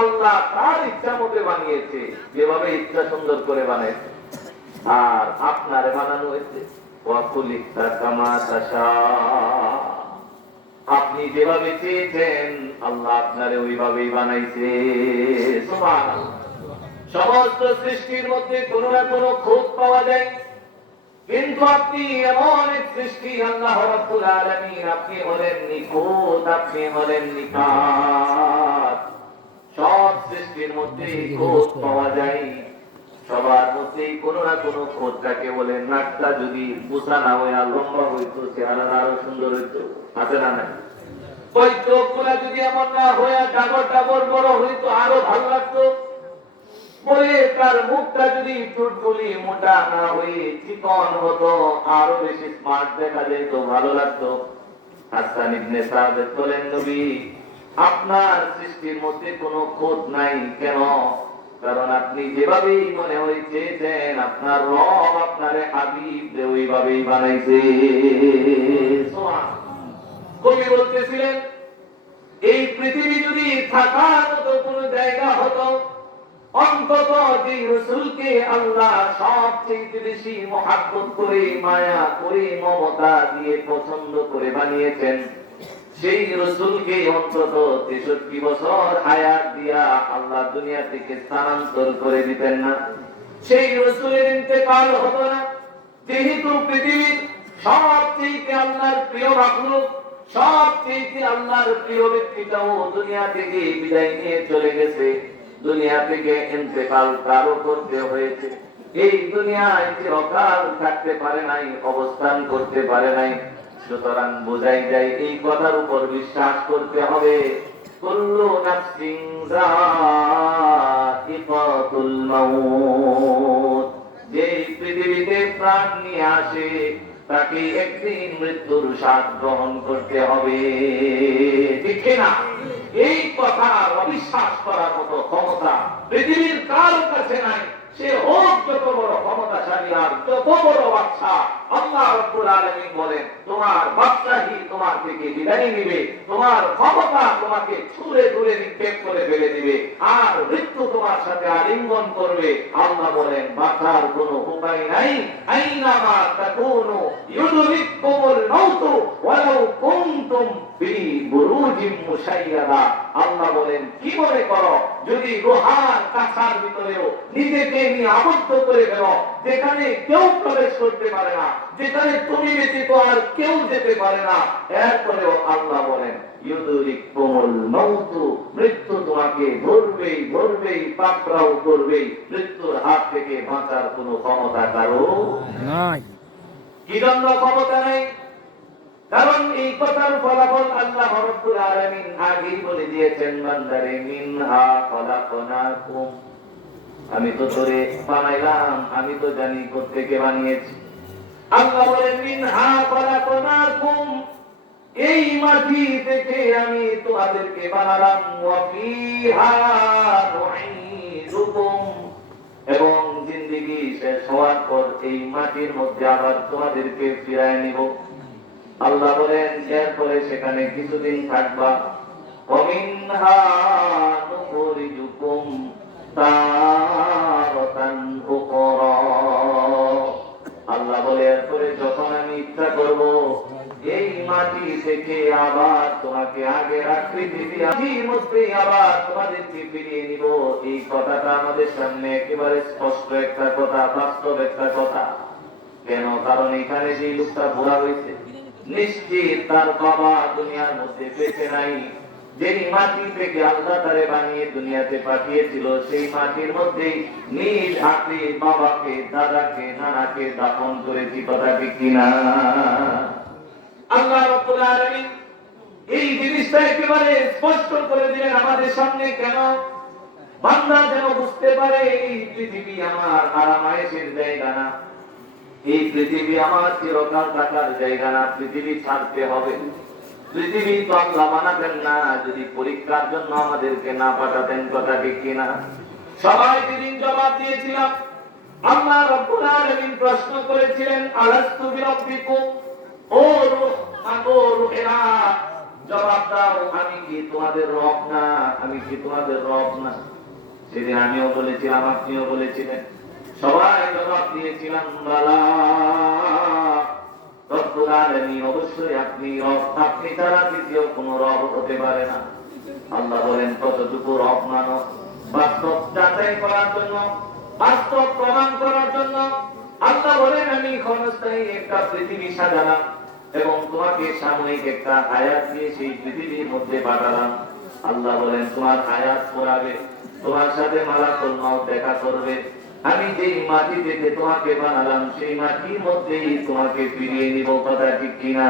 আল্লাহ তার ইচ্ছা মতে বানিয়েছে, যেভাবে ইচ্ছা সুন্দর করে বানাইছে। আর আপনারে বানানো হয়েছে আপনি যেভাবে চেয়েছেন আল্লাহ আপনারে ওইভাবেই বানাইছে। সুবহানাল্লাহ। সমস্ত সৃষ্টির মধ্যে কোন না কোন খোঁজ পাওয়া যায়, কিন্তু আপনি এমন এক সৃষ্টি আল্লাহ রাব্বুল আলামিন, আপনি হলেন নিখুঁত, আপনি হলেন নিখাত। সব সৃষ্টির মধ্যে খোঁজ পাওয়া যায়, সবার মধ্যেই কোন না কোন খোঁজ থাকে। বলেন নাকটা যদি পোষা না হয়ে লম্বা হইতো, চেহারা আরো সুন্দর হইতো, আছে না নাই? ওই চোখগুলা যদি এমন না হয়ে ডাবর ডাবর বড় হইতো, আরো ভালো লাগতো। বলে তার মুখটা যদি চুটগুলি মোটা না হয়ে চিকন হতো, আরো বেশি স্মার্ট দেখা যেত, ভালো লাগতো। হাসান ইবনে সাবিত বলেন, নবী আপনার সৃষ্টির মধ্যে কোনো খোঁজ নাই। কেন? কারণ আপনি যেভাবেই মনে হয়েছেন আপনার রব আপনারে হাবিব ওইভাবেই বানাইছে। কবি বলতেছিলেন, এই পৃথিবী যদি থাকার মতো কোনো জায়গা হতো, অন্তত যে রাসূলকে আল্লাহ সবচেয়ে বেশি মহব্বত করে, মায়া করে, মমতা দিয়ে পছন্দ করে বানিয়েছেন, সেই রাসূলকে অন্তত 63 বছর হায়াত দিয়া আল্লাহ দুনিয়া থেকে স্থানান্তর করে দিতেন না? সেই রাসূলের ইন্তেকাল হতো না? যেহেতু পৃথিবীর সবচেয়ে আল্লাহর প্রিয় মাখলুক, সবচেয়ে আল্লাহর প্রিয় ব্যক্তিটাও দুনিয়া থেকে বিদায় নিয়ে চলে গেছে, দুনিয়া থেকে ইন্তেকাল কারো করতে হয়েছে, এই দুনিয়ায় চিরকাল থাকতে পারে নাই, অবস্থান করতে পারে নাই। সুতরাং বোঝাই যায় এই কথার উপর বিশ্বাস করতে হবে, কুল্লু নাফসিন যায়িকাতুল মাউত। যে পৃথিবীতে প্রাণ নিয়ে আসে তাকে একদিন মৃত্যুর স্বাদ গ্রহণ করতে হবে, ঠিক না? এই কথা অবিশ্বাস করার মতো ক্ষমতা পৃথিবীর কারো কাছে নাই। সে হোক যত বড় ক্ষমতাশালী আর যত বড় বাদশা, আল্লাহ রাব্বুল আলামিন বলেন, তোমার বাদশাহী তোমার থেকে বিদায় নিবে, তোমার ক্ষমতা তোমাকে ছুঁড়ে ছুঁড়ে নিক্ষেপ করে ফেলে দিবে, আর মৃত্যু তোমার সাথে আলিঙ্গন করবে। আল্লাহ বলেন, বাঁচার কোনো উপায় নাই। আইনামা তাকুনু ইউদরিকুমুল মাউত ওয়ালাউ কুনতুম ফি বুরুজিম মুশাইয়াদা। আল্লাহ বলেন, কি মনে করো যদি লোহার কাঁচার ভিতরেও নিজেকে নিয়ে আবদ্ধ করে ফেলো, যেখানে কেউ প্রবেশ করতে পারে না, যেখানে তুমি ব্যতীত আর কেউ যেতে পারে না, এরপরেও আল্লাহ বলেন ইউদরিকুমুল মাউত, মৃত্যু তোমাকে ধরবেই ধরবেই, পাকড়াও করবেই। মৃত্যুর হাত থেকে বাঁচার কোনো ক্ষমতা কারো নাই। কি জন্য ক্ষমতা নাই? কারণ এই কথার ফলাফল আল্লাহ রাব্বুল আলামিন আগেই বলে দিয়েছেন, বান্দারে মিনহা খলাকনাকুম, আমি তো তোরে বানাইলাম, আমি তো জানি কোত্থেকে বানিয়েছি। আল্লাহ বলেন মিনহা খলাকনাকুম, এই মাটি থেকে আমি তোমাদেরকে বানালাম, ওয়া ফিহা নুঈদুকুম, এবং জিন্দেগি শেষ হওয়ার পর এই মাটির মধ্যে আবার তোমাদেরকে ফিরায় নিব। আল্লাহ বলেন এরপরে সেখানে কিছুদিন থাকবা। ওমিনহা নুখরিজুকুম তারাতান উখরা, আল্লাহ বলে এরপরে যখন আমি ইচ্ছা করব এই মাটি থেকে আবার তোমাকে আগের আকৃতি দিয়ে মধ্যে আবার তোমাদেরকে ফিরিয়ে নিব। এই কথাটা আমাদের সামনে একেবারে স্পষ্ট একটা কথা, বাস্তব একটা কথা। কেন? কারণ এখানে যে লোকটা বুড়া হয়েছে, নিশ্চিত তার বাবা দুনিয়ার মধ্যে বেঁচে নাই। যিনি মাটি থেকে আল্লাহ তারে বানিয়ে দুনিয়াতে পাঠিয়েছিল, সেই মাটির মধ্যেই নিজ হাতে বাবাকে, দাদাকে, নানাকে দাফন করেছি। কথা ঠিক কিনা? আল্লাহ রাব্বুল আলামিন এই জিনিসটা একেবারে স্পষ্ট করে দিলেন আমাদের সামনে। কেন? বান্দা যেন বুঝতে পারে এই পৃথিবী আমার আরামায়েশের জায়গা না, এই পৃথিবী আমার চিরকাল থাকার জায়গা না, পৃথিবী ছাড়তে হবে। পৃথিবী তো আল্লাহ বানাতেন না যদি পরীক্ষার জন্য আমাদেরকে না পাঠাতেন। কথা ঠিক কিনা? সবাই যেদিন জবাব দিয়েছিলাম, আল্লাহ রাব্বুল আলামিন প্রশ্ন করেছিলেন, আলাস্তু বিরাব্বিকুম, ও রূহ, আগো রূহেরা, জবাব দাও, আমি কি তোমাদের রব না? আমি কি তোমাদের রব না? সেদিন আমিও বলেছিলাম, আপনিও বলেছিলেন, সবাই জবাব দিয়েছিলাম বালা। রব্বুল আলামিন, অবশ্যই আপনি রব, আপনি ছাড়া দ্বিতীয় কোনো রব হতে পারে না। আল্লাহ বলেন কতটুকু রব মানো? বাস্তব যাচাই করার জন্য, বাস্তব প্রমাণ করার জন্য আল্লাহ বলেন আমি ক্ষণস্থায়ী একটা পৃথিবী সাজালাম এবং তোমাকে সাময়িক একটা হায়াত দিয়ে সেই পৃথিবীর মধ্যে পাঠালাম। আল্লাহ বলেন তোমার হায়াত পড়াবে, তোমার সাথে মালাকুল মউত দেখা করবে। আমি যেই মাটি থেকে তোমাকে বানালাম সেই মাটির মধ্যেই তোমাকে ফিরিয়ে নিব। কথা ঠিক কিনা?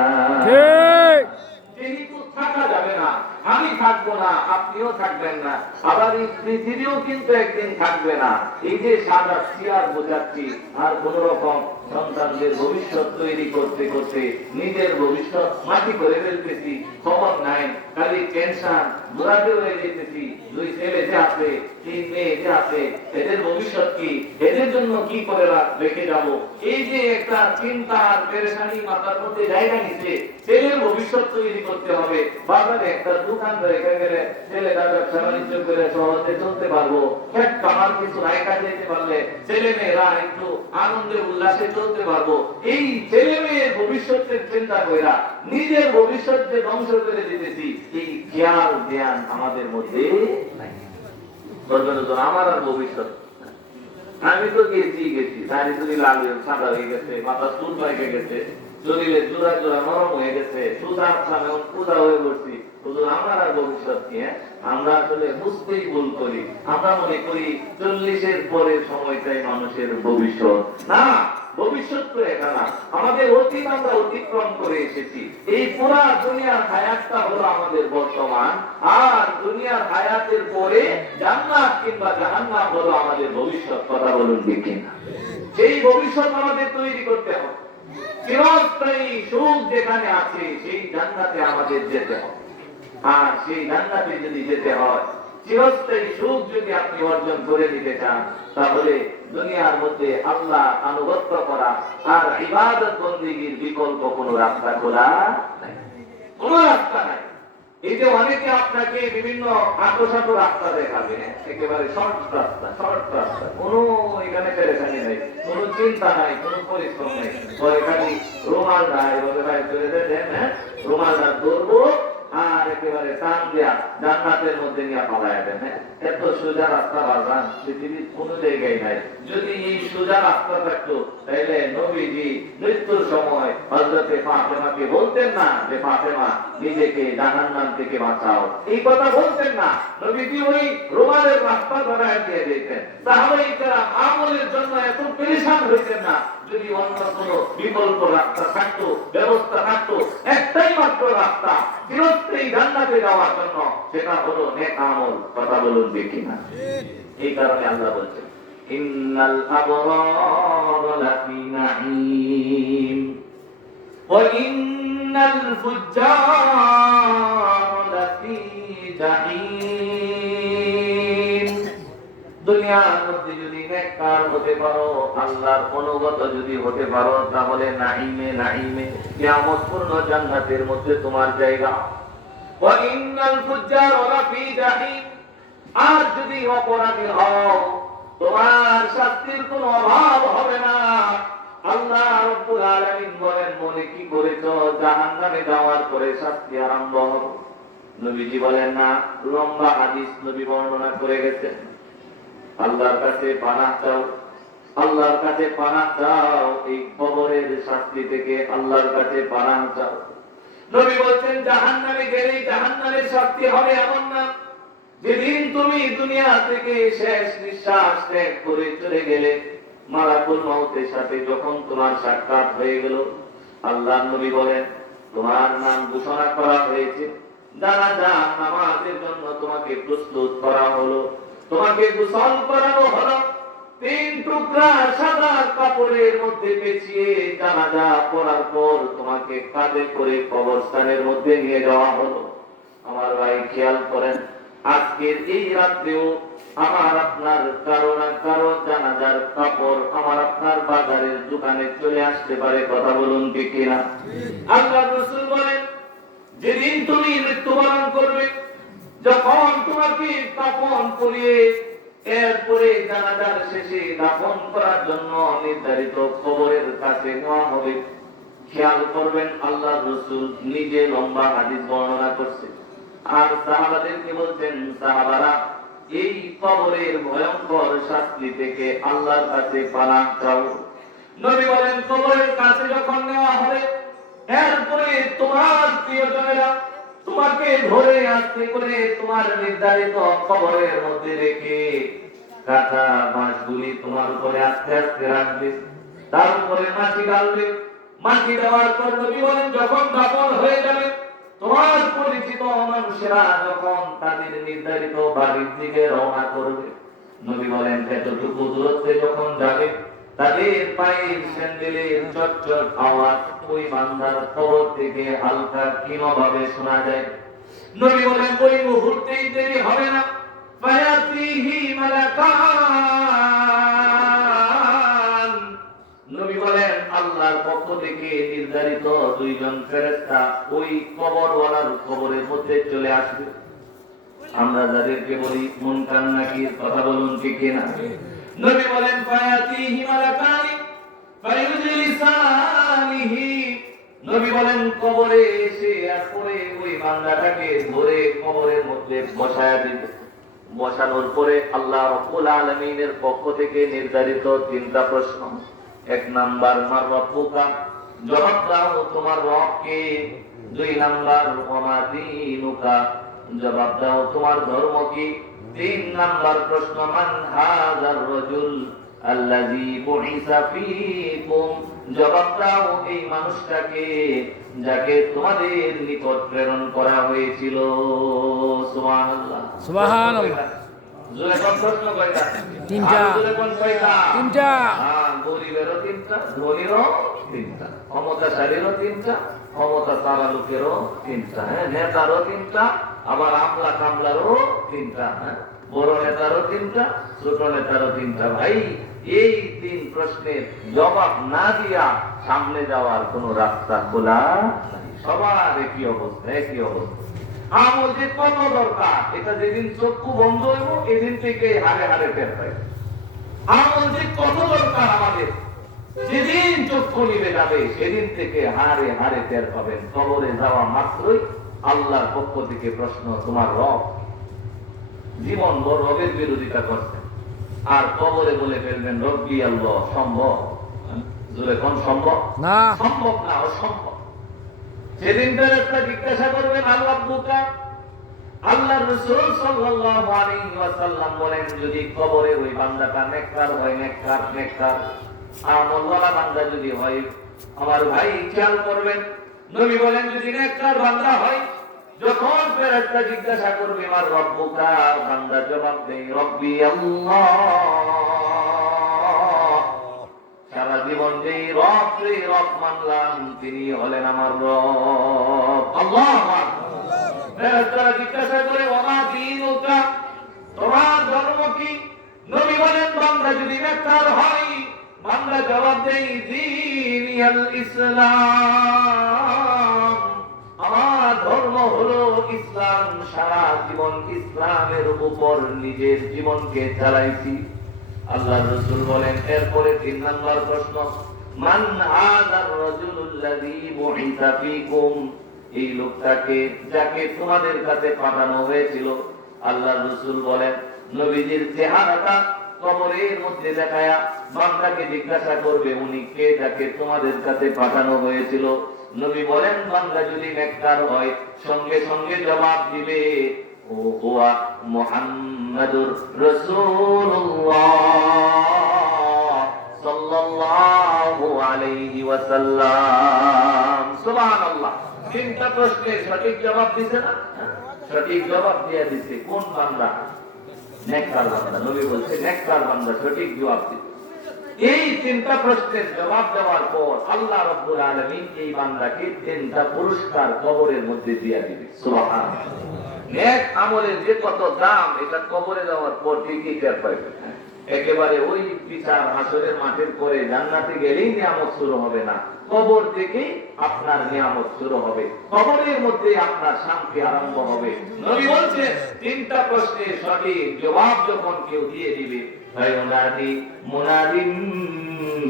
যেহেতু থাকা যাবে না, আমি থাকবো না, আপনিও থাকবেন না, আবার এই পৃথিবীও কিন্তু একদিন থাকবে না। এই যে সাদা চেয়ার বোঝাচ্ছি, আর কোন রকম সন্তানদের ভবিষ্যৎ তৈরি করতে করতে নিজের ভবিষ্যৎ মাটি করে ফেলতেছি, খবর নাই, খালি টেনশন, দৌড়াতে হয়ে যেতেছি। দুই ছেলে যে আছে, তিন মেয়ে যে আছে, এদের ভবিষ্যৎ কি, এদের জন্য কি করে রেখে যাব, এই যে একটা চিন্তা আর পেরেশানি মাথার মধ্যে জায়গা নিচ্ছে। ছেলের ভবিষ্যৎ তৈরি করতে হবে। বাজারে একটা দোকান রেখে গেলে ছেলেরা ব্যবসা বাণিজ্য করে সহজে চলতে পারবো। এক কামার কিছু নাই কাজে যেতে পারলে ছেলে মেয়েরা একটু আনন্দে উল্লাসে চলতে পারবো। এই ছেলে মেয়ের ভবিষ্যতের চিন্তা কইরা নিজের ভবিষ্যৎ যে ধ্বংস করে দিতেছি, এই খেয়াল জ্ঞান আমাদের মধ্যে নাই। আমার আর ভবিষ্যৎ, আমি তো গেছি দাড়ি চুরি লাল সাদা হয়ে গেছে, মাথা চুল পাইকে গেছে, শরীরে জোড়া জোড়া নরম হয়ে গেছে, সুদা আসলাম এবং পূজা হয়ে পড়ছি। শুধু আমার আর ভবিষ্যৎ নিয়ে আমরা আসলে বুঝতেই ভুল করি। আমরা মনে করি 40-এর পরের সময়টাই মানুষের ভবিষ্যৎ। না, ভবিষ্যৎ তো এটা না, আমাদের অতীত আমরা অতিক্রম করে এসেছি। এই পুরা দুনিয়ার হায়াতটা হলো আমাদের বর্তমান, আর দুনিয়ার হায়াতের পরে জান্নাত কিংবা জাহান্নাম হলো আমাদের ভবিষ্যৎ। কথা বলুন ঠিক কিনা? সেই ভবিষ্যৎ আমাদের তৈরি করতে হবে। চিরস্থায়ী সুখ যেখানে আছে সেই জান্নাতে আমাদের যেতে হবে। আর সেই জান্নাতে যদি যেতে হয়, চিরস্থায়ী সুখ যদি আপনি অর্জন করে নিতে চান, তাহলে দুনিয়ার মধ্যে আল্লাহ আনুগত্য করা আর ইবাদত বন্দেগীর বিকল্প কোনো রাস্তা খোলা নাই, কোনো রাস্তা নাই। এই যে অনেকে আপনাকে বিভিন্ন আঁটো রাস্তা দেখাবে, একেবারে শর্ট রাস্তা, কোনো এখানে পেরেশানি নেই, কোনো চিন্তা নাই, কোনো পরিশ্রম নেই। খালি রুমালটা এভাবে বাইর করে দেন, হ্যাঁ রুমালটা ধরবো আর একেবারে টান দেয়া জান্নাতের মধ্যে নিয়ে পালায় দেন। এত সোজা রাস্তা বাজান পৃথিবীর কোন জায়গায় নাই। যদি এই সোজা রাস্তা থাকতো তাহলে নবীজি মৃত্যুর সময় হযরতে ফাতেমাকে বলতেন না যে ফাতেমা নিজেকে জাহান্নাম থেকে বাঁচাও, এই কথা বলতেন না। নবীজি ওই রুমালের রাস্তা ধরায় দিয়ে দিতেন। সাহাবায়ে কেরাম আমলের জন্য এত পেরেশান হইতেন না। যদি অন্য কোনো বিকল্প রাস্তা থাকতো, ব্যবস্থা থাকতো, একটাই মাত্র রাস্তা চিরস্থায়ী জান্নাতে যাওয়ার জন্য, সেটা হলো নেক আমল। কথা বলুন দেখি না? এই কারণে আল্লাহ বলছেন ইন্নাল আবরার লাফি নাঈম ওয়া ইন্নাল ফুজ্জার লাফি জাহিম। দুনিয়ার মধ্যে যদি নেককার হতে পারো, আল্লাহর অনুগত যদি হতে পারো, তাহলে নাঈমে নাঈমে কিয়ামত পূর্ণ জান্নাতের মধ্যে তোমার জায়গা। ওয়া ইন্নাল ফুজ্জার লাফি জাহিম। আর যদি অপরাধী হও, তোমার শাস্তির কোনো অভাব হবে না। আল্লাহ রাব্বুল আলামিন বলেন, মনে কি করেছো জাহান্নামে যাওয়ার পরে শাস্তি আরম্ভ হবে? নবীজি বলেন না, লম্বা হাদিস নবী বর্ণনা করে গেছেন। আল্লাহর কাছে পানাহ চাও, আল্লাহর কাছে পানাহ চাও, এই কবরের শাস্তি থেকে আল্লাহর কাছে পানাহ চাও। নবী বলেন জাহান্নামে গেলে জাহান্নামের শাস্তি হবে এমন না। যেদিন তুমি দুনিয়া থেকে শেষ নিঃশ্বাস ত্যাগ করে চলে গেলে, মালাকুল মউতের সাথে যখন তোমার সাক্ষাৎ হয়ে গেল, আল্লাহর নবী বলেন তোমার নাম ঘোষণা করা হয়েছে, জানাজা নামাজের জন্য তোমাকে প্রস্তুত করা হলো, তোমাকে গোসল করানো হলো, 3 টুকরা সাদা কাপড়ের মধ্যে পেঁচিয়ে জানাজা পড়ার পর তোমাকে কাঁধে করে কবরস্থানের মধ্যে নিয়ে যাওয়া হলো। আমার ভাই খেয়াল করেন, আজকের এই রাত্রেও আমার আপনার কারো না কারো জানাজার কাপড় আমার আপনার বাজারের দোকানে চলে আসতে পারে। কথা বলুন ঠিক কিনা? আল্লাহর রাসূল বলেন যেদিন তুমি মৃত্যুবরণ করবে, যখন তোমাকে দাফন করিয়ে এরপরে জানাজার শেষে দাফন করার জন্য নির্ধারিত কবরের কাছে নেওয়া হবে, খেয়াল করবেন আল্লাহর রাসূল নিজে লম্বা হাদিস বর্ণনা করছে আর সাহাবাদেরকে বলছেন, সাহাবারা এই কবরের ভয়ঙ্কর শাস্তি থেকে আল্লাহর কাছে পানাহ চাও। নবী বলেন, কবরের কাছে যখন নেওয়া হবে এরপরে তোমার প্রিয়জনেরা তোমাকে ধরে আস্তে করে তোমার নির্ধারিত কবরের মধ্যে রেখে কাঁটা বাঁশগুলি তোমার উপরে আস্তে আস্তে রাখবে, তার উপরে মাটি ঢালবে। মাটি দেওয়ার পর নবী বলেন, যখন দাফন হয়ে যাবে তোমার পরিচিত মানুষেরা যখন তাদের নির্ধারিত বাড়ির দিকে রওনা করবে, নবী বলেন এতটুকু দূরত্বে যখন যাবে তাদের পায়ের স্যান্ডেলের চটচট আওয়াজ ওই বান্দার কবর থেকে হালকা ক্ষীণভাবে শোনা যায়। নবী বলেন ওই মুহূর্তেই দেরি হবে না, ফায়াতিহি মালাকান। নবী বলেন আল্লাহর পক্ষ থেকে নির্ধারিত দুইজন ফেরেশতা ওই কবরওয়ালার কবরের মধ্যে চলে আসবে। আমরা যাদেরকে বলি মুনকার নাকির, কথা বলুন ঠিক কিনা? নবী বলেন ফায়াতিহি মালাকানি ফায়ুজলিসানিহি। নবী বলেন কবরে এসে এরপরে ওই বান্দাটাকে ধরে কবরের মধ্যে বসায়া দিবে। বসানোর পরে আল্লাহ রাব্বুল আলামিনের পক্ষ থেকে নির্ধারিত তিনটা প্রশ্ন। এক নাম্বার মার রাব্বুকা, জবাব দাও তোমার রব কে। দুই নাম্বার ওমা দীনুকা, জবাব দাও তোমার ধর্ম কি। তিন নাম্বার প্রশ্ন মান হাযার রাজুল আল্লাযী বুইসা ফীকুম, জবাব দাও এই মানুষটাকে যাকে তোমাদের নিকট প্রেরণ করা হয়েছিল। সুবহানাল্লাহ সুবহানাল্লাহ। জোরে কোন প্রশ্ন কয়টা? তিনটা। জোরে কোন কয়টা? তিনটা। হ্যাঁ, গরিবেরও তিনটা, ধনীরও তিনটা, ক্ষমতাশালীরও তিনটা, ক্ষমতা সারা লোকেরও তিনটা, হ্যাঁ, নেতারও তিনটা, আবার আমলা কামলারও তিনটা, হ্যাঁ, বড় নেতারও তিনটা, ছোট নেতারও তিনটা। ভাই এই তিন প্রশ্নের জবাব না দিয়া সামনে যাওয়ার কোন রাস্তা খোলা নাই। সবার একই অবস্থা, একই অবস্থা। আমল যে কত দরকার এটা যেদিন চক্ষু বন্ধ হইব এদিন থেকে হারে হারে টের পাই। আমল যে কত দরকার আমাদের যেদিন চক্ষু নিভে যাবে সেদিন থেকে হারে হারে টের পাবেন। কবরে যাওয়া মাত্রই আল্লাহর পক্ষ থেকে প্রশ্ন, তোমার রব। জীবন ভর রবের বিরোধিতা করছেন আর কবরে বলে ফেলবেন রব্বি আল্লাহ। সম্ভব? জোরে কোন সম্ভব? না, সম্ভব না, অসম্ভব। সেদিন ফেরেশতা জিজ্ঞাসা করবেন আল্লাহ রাব্বুকা। আল্লাহর রাসূল সাল্লাল্লাহু আলাইহি ওয়াসাল্লাম বলেন, যদি কবরে ওই বান্দাটা নেককার হয়, নেককার আমলওয়ালা বান্দা যদি হয়, আমার ভাই খেয়াল করবেন, নবী বলেন যদি নেককার বান্দা হয়, যখন ফেরেশতা জিজ্ঞাসা করবে আমার রব্বুকা, বান্দা জবাব দেয় রব্বি আল্লাহ। সারা জীবন যেই রব মানলাম তিনি হলেন আমার রব, আল্লাহ। ফেরেশতা জিজ্ঞাসা করে ওমা দীনুকা, তোমার ধর্ম কি? নবী বলেন বান্দা যদি নেককার হয়, বান্দা জবাব দেয় দীনিয়াল ইসলাম, আমার ধর্ম হলো ইসলাম। সারা জীবন ইসলামের উপর নিজের জীবনকে চালাইছি। আল্লাহর রাসূল বলেন এরপরে তিন নাম্বার প্রশ্ন, মান হাযার রাজুলুল্লাযী বুইসা ফীকুম, এই লোকটাকে যাকে তোমাদের কাছে পাঠানো হয়েছিল। আল্লাহর রাসূল বলেন নবীজির চেহারাটা কবরের মধ্যে দেখায়া বান্দাকে জিজ্ঞাসা করবে উনি কে যাকে তোমাদের কাছে পাঠানো হয়েছিল। নবী বলেন বান্দা যদি নেককার হয় সঙ্গে সঙ্গে জবাব দিবে ও হুয়া মুহাম্মাদুর রাসূলুল্লাহ সাল্লাল্লাহু আলাইহি ওয়াসাল্লাম। সুবহানাল্লাহ। তিনটা প্রশ্নের সঠিক জবাব দিছে না? সঠিক জবাব দিয়ে দিছে কোন বান্দা? নেককার বান্দা। নবী বলছে নেককার বান্দা সঠিক জবাব দিছে। এই তিনটা প্রশ্নের জবাব দেওয়ার পর আল্লাহ রাব্বুল আলামিন এই বান্দাকে তিনটা পুরস্কার কবরের মধ্যে দিয়ে দিবে। সুবহানাল্লাহ। নেক আমলের যে কত দাম এটা কবরে যাওয়ার পর ঠিকই টের পাইবে। একেবারে ওই বিচার হাসরের মাঠের পরে জান্নাতে গেলেই নিয়ামত শুরু হবে না, কবর থেকে আপনার নিয়ামত শুরু হবে, কবরের মধ্যে আপনার শান্তি আরম্ভ হবে। নবী বলছেন তিনটা প্রশ্নের সঠিক জবাব যখন কেউ দিয়ে দিবে, ফায়ুনাদি মুনাদিম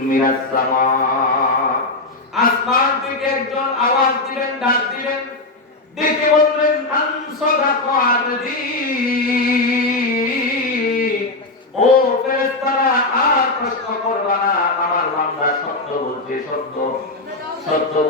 মিনাস সামা, আসমান থেকে একজন আওয়াজ দিবেন, ডাক দিবেন, ডেকে বলবেন মান সাদাকা আবদি, ও ফেরেশতারা আর প্রশ্ন করবা না, আমার বান্দা সত্য বলছে, সত্য সত্য